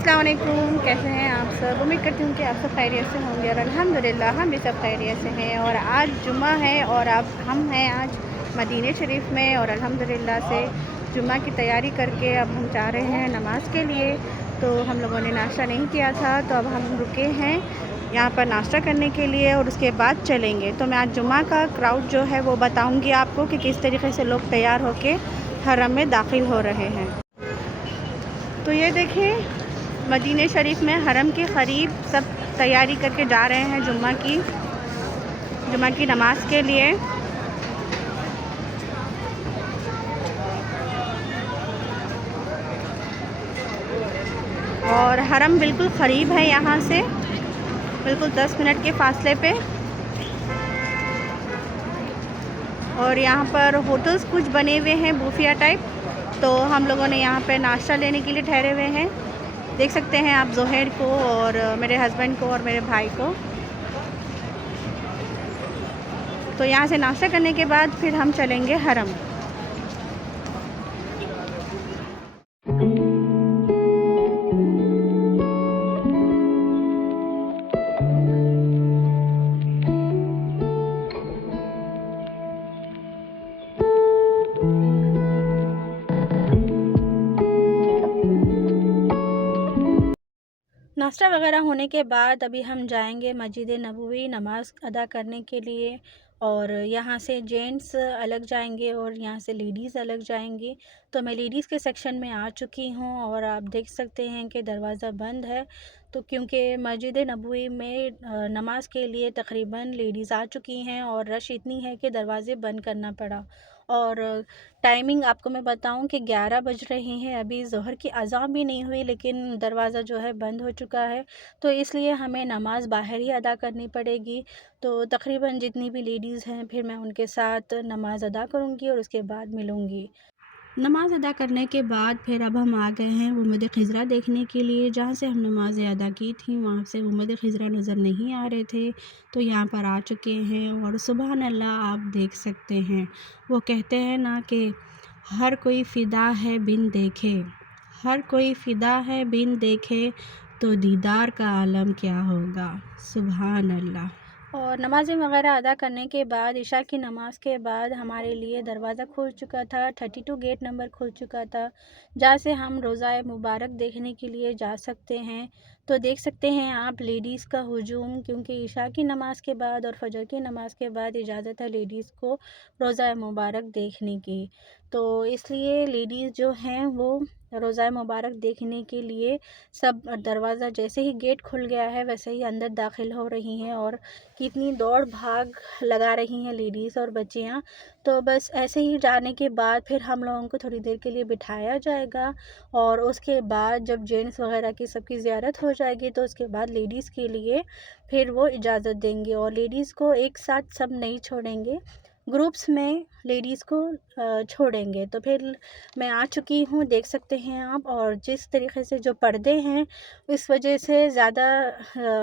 अस्सलाम वालेकुम, कैसे हैं आप सब। उम्मीद करती हूँ कि आप सब खैरियत से होंगे और अल्हम्दुलिल्लाह हम भी सब खैरियत से हैं। और आज जुम्मा है और अब हम हैं आज मदीने शरीफ में और अल्हम्दुलिल्लाह से जुम्मा की तैयारी करके अब हम जा रहे हैं नमाज़ के लिए। तो हम लोगों ने नाश्ता नहीं किया था, तो अब हम रुके हैं यहाँ पर नाश्ता करने के लिए और उसके बाद चलेंगे। तो मैं आज जुम्मा का क्राउड जो है वो बताऊँगी आपको कि किस तरीके से लोग तैयार होके हरम में दाखिल हो रहे हैं। तो ये देखें, मदीने शरीफ में हरम के क़रीब सब तैयारी करके जा रहे हैं जुम्मा की नमाज़ के लिए। और हरम बिल्कुल क़रीब है यहाँ से, बिल्कुल 10 मिनट के फ़ासले पे। और यहाँ पर होटल्स कुछ बने हुए हैं बूफिया टाइप, तो हम लोगों ने यहाँ पे नाश्ता लेने के लिए ठहरे हुए हैं। देख सकते हैं आप ज़ोहैर को और मेरे हस्बैंड को और मेरे भाई को। तो यहाँ से नाश्ता करने के बाद फिर हम चलेंगे हरम। नाश्ता वगैरह होने के बाद अभी हम जाएंगे मस्जिद नबवी नमाज़ अदा करने के लिए। और यहाँ से जेंट्स अलग जाएंगे और यहाँ से लेडीज़ अलग जाएंगी। तो मैं लेडीज़ के सेक्शन में आ चुकी हूँ और आप देख सकते हैं कि दरवाज़ा बंद है। तो क्योंकि मस्जिद नबवी में नमाज के लिए तकरीबन लेडीज़ आ चुकी हैं और रश इतनी है कि दरवाज़े बंद करना पड़ा। और टाइमिंग आपको मैं बताऊं कि 11 बज रहे हैं, अभी ज़ोहर की अज़ान भी नहीं हुई लेकिन दरवाज़ा जो है बंद हो चुका है। तो इसलिए हमें नमाज़ बाहर ही अदा करनी पड़ेगी। तो तकरीबन जितनी भी लेडीज़ हैं फिर मैं उनके साथ नमाज़ अदा करूँगी और उसके बाद मिलूँगी। नमाज़ अदा करने के बाद फिर अब हम आ गए हैं गुंबद ख़िज़रा देखने के लिए। जहाँ से हम नमाज़ें अदा की थी वहाँ से गुंबद ख़िज़रा नज़र नहीं आ रहे थे, तो यहाँ पर आ चुके हैं। और सुबहान अल्लाह आप देख सकते हैं, वो कहते हैं ना कि हर कोई फ़िदा है बिन देखे, हर कोई फ़िदा है बिन देखे, तो दीदार का आलम क्या होगा। सुबहान अल्लाह। और नमाज़ें वगैरह अदा करने के बाद इशा की नमाज़ के बाद हमारे लिए दरवाज़ा खुल चुका था, 32 गेट नंबर खुल चुका था, जहाँ से हम रोज़ा मुबारक देखने के लिए जा सकते हैं। तो देख सकते हैं आप लेडीज़ का हुजूम, क्योंकि इशा की नमाज़ के बाद और फजर की नमाज़ के बाद इजाज़त है लेडीज़ को रोज़ा मुबारक देखने की। तो इसलिए लेडीज़ जो हैं वो रोज़ा मुबारक देखने के लिए सब दरवाज़ा जैसे ही गेट खुल गया है वैसे ही अंदर दाखिल हो रही हैं। और कितनी दौड़ भाग लगा रही हैं लेडीज़ और बच्चियाँ। तो बस ऐसे ही जाने के बाद फिर हम लोगों को थोड़ी देर के लिए बिठाया जाएगा और उसके बाद जब जेंट्स वगैरह की सबकी ज़ियारत हो जाएगी तो उसके बाद लेडीज़ के लिए फिर वो इजाज़त देंगे। और लेडीज़ को एक साथ सब नहीं छोड़ेंगे, ग्रुप्स में लेडीज़ को छोड़ेंगे। तो फिर मैं आ चुकी हूँ, देख सकते हैं आप। और जिस तरीके से जो पर्दे हैं इस वजह से ज़्यादा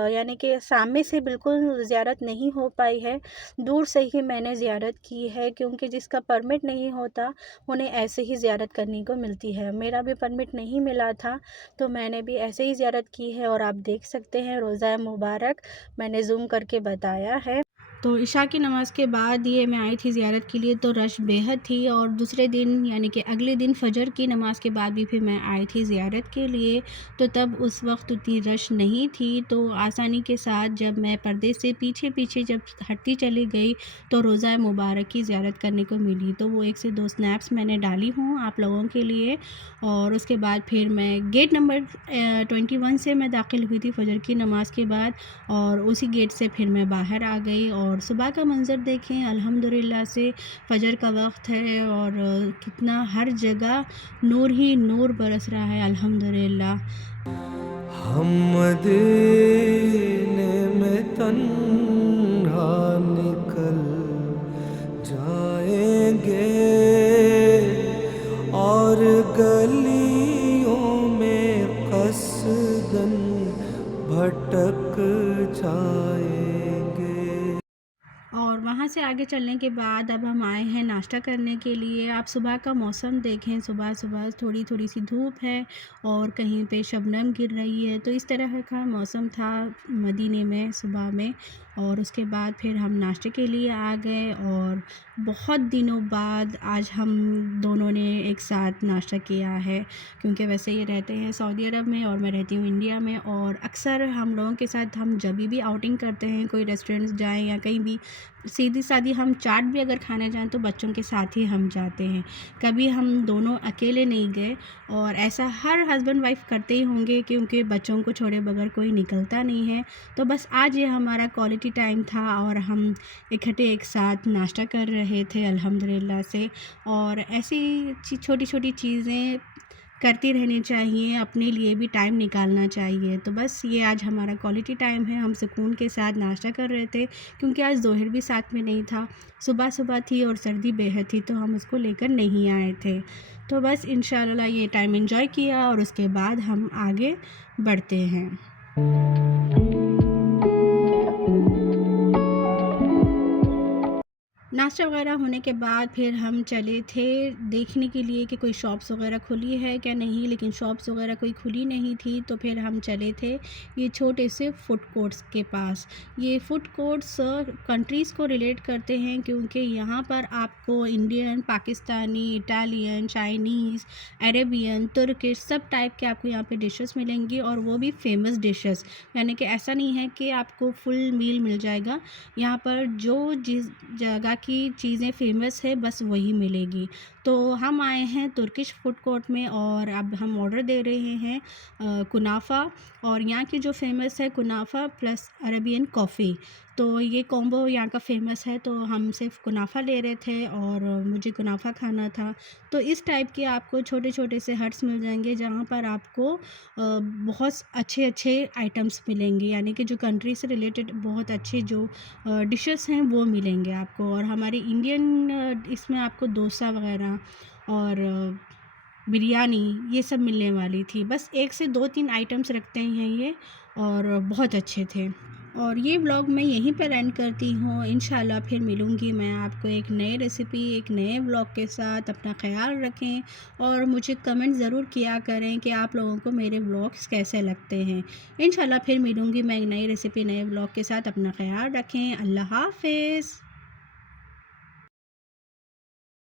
यानी कि सामने से बिल्कुल ज़ियारत नहीं हो पाई है, दूर से ही मैंने ज़ियारत की है। क्योंकि जिसका परमिट नहीं होता उन्हें ऐसे ही ज़ियारत करने को मिलती है। मेरा भी परमिट नहीं मिला था तो मैंने भी ऐसे ही ज़ियारत की है। और आप देख सकते हैं रोज़ा मुबारक मैंने ज़ूम करके बताया है। तो इशा की नमाज़ के बाद ये मैं आई थी ज़ियारत के लिए, तो रश बेहद थी। और दूसरे दिन यानी कि अगले दिन फ़जर की नमाज़ के बाद भी फिर मैं आई थी ज़ियारत के लिए, तो तब उस वक्त उतनी रश नहीं थी। तो आसानी के साथ जब मैं पर्दे से पीछे पीछे जब हटती चली गई तो रोज़ा मुबारक की ज़ियारत करने को मिली। तो वो 1 से 2 स्नैप्स मैंने डाली हूँ आप लोगों के लिए। और उसके बाद फिर मैं गेट नंबर 21 से मैं दाखिल हुई थी फ़जर की नमाज़ के बाद, और उसी गेट से फिर मैं बाहर आ गई। और सुबह का मंज़र देखें, अल्हम्दुलिल्लाह से फ़जर का वक्त है और कितना हर जगह नूर ही नूर बरस रहा है, अल्हम्दुलिल्लाह। हम मदीने में तन्हा निकल जाएंगे और गलियों में कसदन भटक जाएंगे। और वहाँ वहाँ से आगे चलने के बाद अब हम आए हैं नाश्ता करने के लिए। आप सुबह का मौसम देखें, सुबह-सुबह थोड़ी-थोड़ी सी धूप है और कहीं पे शबनम गिर रही है, तो इस तरह का मौसम था मदीने में सुबह में। और उसके बाद फिर हम नाश्ते के लिए आ गए और बहुत दिनों बाद आज हम दोनों ने एक साथ नाश्ता किया है, क्योंकि वैसे ये रहते हैं सऊदी अरब में और मैं रहती हूँ इंडिया में। और अक्सर हम लोगों के साथ हम जभी भी आउटिंग करते हैं, कोई रेस्टोरेंट्स जाएँ या कहीं भी सीधी-सादी हम चाट भी अगर खाने जाएँ तो बच्चों के साथ ही हम जाते हैं। कभी हम दोनों अकेले नहीं गए और ऐसा हर हस्बैंड वाइफ़ करते ही होंगे, क्योंकि बच्चों को छोड़े बगैर कोई निकलता नहीं है। तो बस आज ये हमारा क्वालिटी टाइम था और हम इकट्ठे एक साथ नाश्ता कर रहे थे अल्हम्दुलिल्लाह से। और ऐसी छोटी-छोटी चीज़ें करती रहनी चाहिए, अपने लिए भी टाइम निकालना चाहिए। तो बस ये आज हमारा क्वालिटी टाइम है, हम सुकून के साथ नाश्ता कर रहे थे, क्योंकि आज ज़ोहर भी साथ में नहीं था, सुबह-सुबह थी और सर्दी बेहद थी, तो हम उसको लेकर नहीं आए थे। तो बस इंशाअल्लाह ये टाइम एन्जॉय किया और उसके बाद हम आगे बढ़ते हैं। नाश्ता वगैरह होने के बाद फिर हम चले थे देखने के लिए कि कोई शॉप्स वगैरह खुली है क्या नहीं, लेकिन शॉप्स वगैरह कोई खुली नहीं थी। तो फिर हम चले थे ये छोटे से फूड कोर्ट्स के पास। ये फूड कोर्ट्स कंट्रीज़ को रिलेट करते हैं, क्योंकि यहाँ पर आपको Indian, Pakistani, Italian, Chinese, Arabian, Turkish सब टाइप के आपको यहाँ पे डिशेस मिलेंगी, और वो भी फ़ेमस डिशेस। यानी कि ऐसा नहीं है कि आपको फुल मील मिल जाएगा। यहाँ पर जो जिस जगह की चीज़ें फ़ेमस है बस वही मिलेगी। तो हम आए हैं तुर्किश फूड कोर्ट में और अब हम ऑर्डर दे रहे हैं कुनाफ़ा, और यहाँ की जो फ़ेमस है कुनाफ़ा प्लस अरेबियन कॉफ़ी। तो ये कॉम्बो यहाँ का फ़ेमस है, तो हम सिर्फ़ कुनाफ़ा ले रहे थे और मुझे कुनाफ़ा खाना था। तो इस टाइप के आपको छोटे-छोटे से हट्स मिल जाएँगे, जहाँ पर आपको बहुत अच्छे-अच्छे आइटम्स मिलेंगे, यानी कि जो कंट्री से रिलेटेड बहुत अच्छे जो डिशेस हैं वो मिलेंगे आपको। और हमारे इंडियन इसमें आपको डोसा वगैरह और बिरयानी ये सब मिलने वाली थी। बस 1 से 2-3 आइटम्स रखते हैं ये, और बहुत अच्छे थे। और ये व्लॉग मैं यहीं पर एंड करती हूँ। इंशाल्लाह फिर मिलूँगी मैं आपको एक नए रेसिपी, एक नए व्लॉग के साथ। अपना ख़्याल रखें और मुझे कमेंट ज़रूर किया करें कि आप लोगों को मेरे व्लॉग्स कैसे लगते हैं। इंशाल्लाह फिर मिलूँगी मैं एक नई रेसिपी, नए व्लॉग के साथ। अपना ख़्याल रखें। अल्लाह हाफ़िज़।